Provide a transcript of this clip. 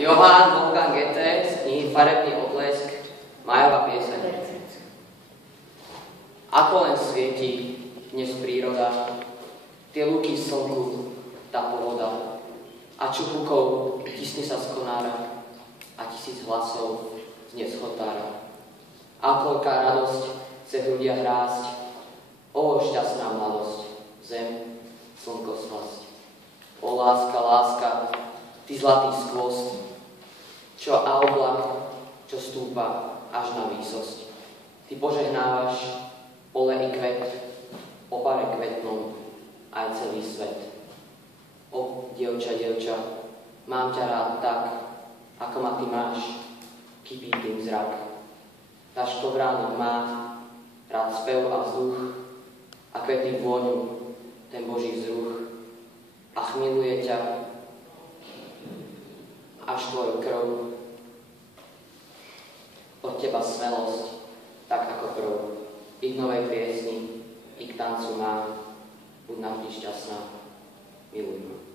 Johann Wolfgang Goethe z knihy Farebný odlesk, Májová pieseň. Ako len svieti dnes príroda, tie lúky slnku, tá pohoda, a čupukov tisne sa z konára a 1000 hlasov znie z chotára. Akoľká radosť chce hrudia hrásť, o šťastná mladosť, zem, slnko slasť. O láska, láska, ty zlatý skvost, čo a oblak, čo stúpa až na výsosť. Ty požehnávaš pole i kvet, opare kvetnom aj celý svet. O, dievča, dievča, mám ťa rád tak, ako ma ty máš, kypí tým zrak. Táško vránok má rád spev a vzduch a kvety vôňu, ten Boží vzruch. Ach, miluje ťa až tvoju krv, od teba smelosť, tak ako prv. I k novej piesni, i k tancu má, buď navždy šťastná, miluj ma.